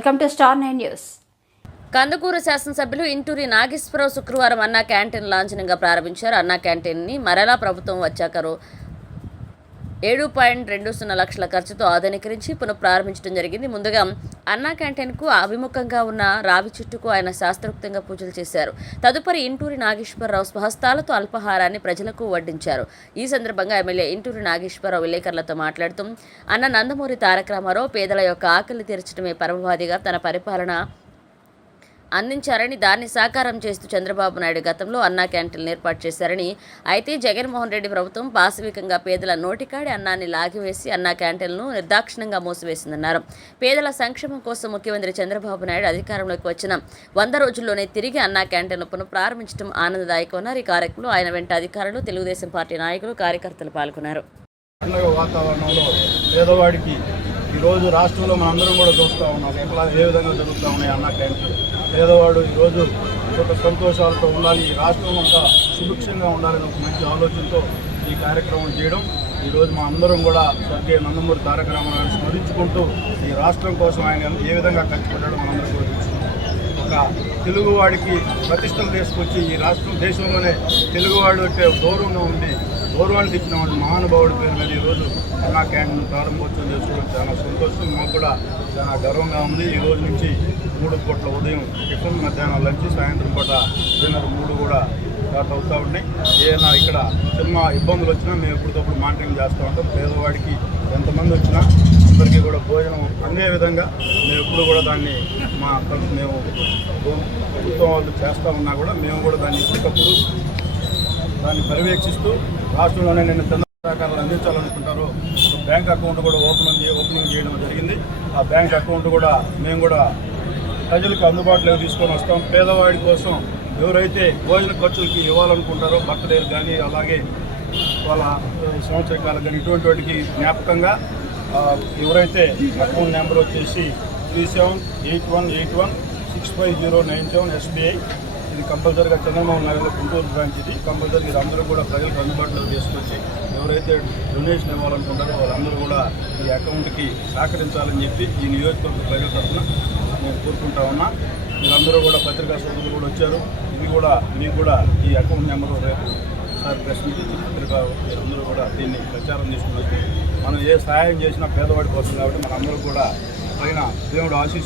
Welcome to star 9 news. Kandukur శాసనసభ్యులు ఇంటూరి నాగేశ్వరరావు శుక్రవారం అన్నా క్యాంటీన్ లాంఛనంగా ప్రారంభించారు. అన్నా క్యాంటీన్ని మరలా ప్రభుత్వం వచ్చాక 7.20 లక్షల ఖర్చుతో ఆధునీకరించి పునఃప్రారంభించడం జరిగింది. ముందుగా అన్నా క్యాంటీన్కు అభిముఖంగా ఉన్న రావి చెట్టుకు ఆయన శాస్త్రోక్తంగా పూజలు చేశారు. తదుపరి ఇంటూరి నాగేశ్వరరావు స్వహస్తాలతో అల్పాహారాన్ని ప్రజలకు వడ్డించారు. ఈ సందర్భంగా ఎమ్మెల్యే ఇంటూరి నాగేశ్వరరావు విలేకరులతో మాట్లాడుతూ అన్న నందమూరి తారక రామారావు పేదల యొక్క ఆకలి తీర్చడమే పరమవాదిగా తన పరిపాలన అందించారని, దాన్ని సాకారం చేస్తూ చంద్రబాబు నాయుడు గతంలో అన్నా క్యాంటీన్లు ఏర్పాటు చేశారని, అయితే జగన్మోహన్ రెడ్డి ప్రభుత్వం పాశవికంగా పేదల నోటికాడి అన్నాన్ని లాగివేసి అన్నా క్యాంటీన్లను నిర్దాక్షిణ్యంగా మూసివేసిందన్నారు. పేదల సంక్షేమం కోసం ముఖ్యమంత్రి చంద్రబాబు నాయుడు అధికారంలోకి వచ్చిన 100 రోజుల్లోనే తిరిగి అన్నా క్యాంటీన్లు పునఃప్రారంభించడం ఆనందదాయకమన్నారు. ఈ కార్యక్రమంలో ఆయన వెంట అధికారులు, తెలుగుదేశం పార్టీ నాయకులు, కార్యకర్తలు పాల్గొన్నారు. వాతావరణంలో పేదవాడికి ఈరోజు రాష్ట్రంలో మనందరం కూడా చూస్తూ ఉన్నాం ఏ విధంగా జరుగుతూ ఉన్నాయి అన్నా క్యాంటీన్. పేదవాడు ఈరోజు ఒక సంతోషాలతో ఉండాలి, ఈ రాష్ట్రం అంతా సుభిక్షంగా ఉండాలని ఒక మంచి ఆలోచనతో ఈ కార్యక్రమం చేయడం. ఈరోజు మా అందరం కూడా స్వర్గీయ నందమూరి తారక రామారావుని స్మరించుకుంటూ ఈ రాష్ట్రం కోసం ఆయన ఏ విధంగా ఖర్చు పెట్టాడో మనందరం కూడా తెలుసుకున్నాం. ఒక తెలుగువాడికి ప్రతిష్టలు తీసుకొచ్చి ఈ రాష్ట్రం దేశంలోనే తెలుగువాడు అంటే గౌరవంగా ఉండి గౌరవాన్ని తెచ్చిన వాళ్ళు మహానుభావుడి పేరు మీద ఈరోజు అన్నా క్యాంటీన్ ప్రారంభోత్సవం చేసుకోవడం చాలా సంతోషం, మాకు కూడా చాలా గర్వంగా ఉంది. ఈ రోజు నుంచి 3 పూట్ల ఉదయం టిఫిన్, మధ్యాహ్నం లంచ్, సాయంత్రం పూట డిన్నర్ 3 కూడా స్టార్ట్ అవుతూ ఉన్నాయి. ఏదైనా ఇక్కడ చిన్న ఇబ్బందులు వచ్చినా మేము ఎప్పటికప్పుడు మానిటరింగ్ చేస్తూ ఉంటాం. పేదవాడికి ఎంతమంది వచ్చినా అందరికీ కూడా భోజనం అందే విధంగా మేము ఎప్పుడు కూడా దాన్ని మేము ప్రభుత్వం వాళ్ళు చేస్తూ ఉన్నా కూడా మేము కూడా దాన్ని ఎప్పటికప్పుడు దాన్ని పర్యవేక్షిస్తూ రాష్ట్రంలోనే నేను సహకారాలు అందించాలనుకుంటారు. బ్యాంక్ అకౌంట్ కూడా ఓపెనింగ్ చేయడం జరిగింది. ఆ బ్యాంక్ అకౌంట్ కూడా మేము కూడా ప్రజలకు అందుబాటులోకి తీసుకొని వస్తాం. పేదవాడి కోసం ఎవరైతే భోజన ఖర్చులకి ఇవ్వాలనుకుంటారో, బర్త్డేలు కానీ అలాగే వాళ్ళ సంవత్సరకాలకు కానీ ఇటువంటి వాటికి జ్ఞాపకంగా ఎవరైతే అకౌంట్ నెంబర్ వచ్చేసి 3781816509 SBI, ఇది కంపల్సరీగా చంద్రబాబు నగర్లో గుంటూరు బ్రాంచ్. ఇది కంపల్సరీ ఇది అందరూ కూడా ప్రజలకు అందుబాటులో తీసుకొచ్చి ఎవరైతే డొనేషన్ ఇవ్వాలనుకుంటారో వాళ్ళందరూ కూడా ఈ అకౌంట్కి సహకరించాలని చెప్పి ఈ నియోజకవర్గ ప్రజల తరఫున నేను కోరుకుంటా ఉన్నా. మీరందరూ కూడా పత్రికా సోదరులు కూడా వచ్చారు. ఇది కూడా మీకు కూడా ఈ అకౌంట్ నెంబరు రేపు సార్ ప్రెస్ మీట్ ఇచ్చి పత్రికా మీరందరూ కూడా దీన్ని ప్రచారం తీసుకుని మనం ఏ సహాయం చేసినా పేదవాడి కోసం కాబట్టి మనందరూ కూడా పైన దేవుడు ఆశీస్సు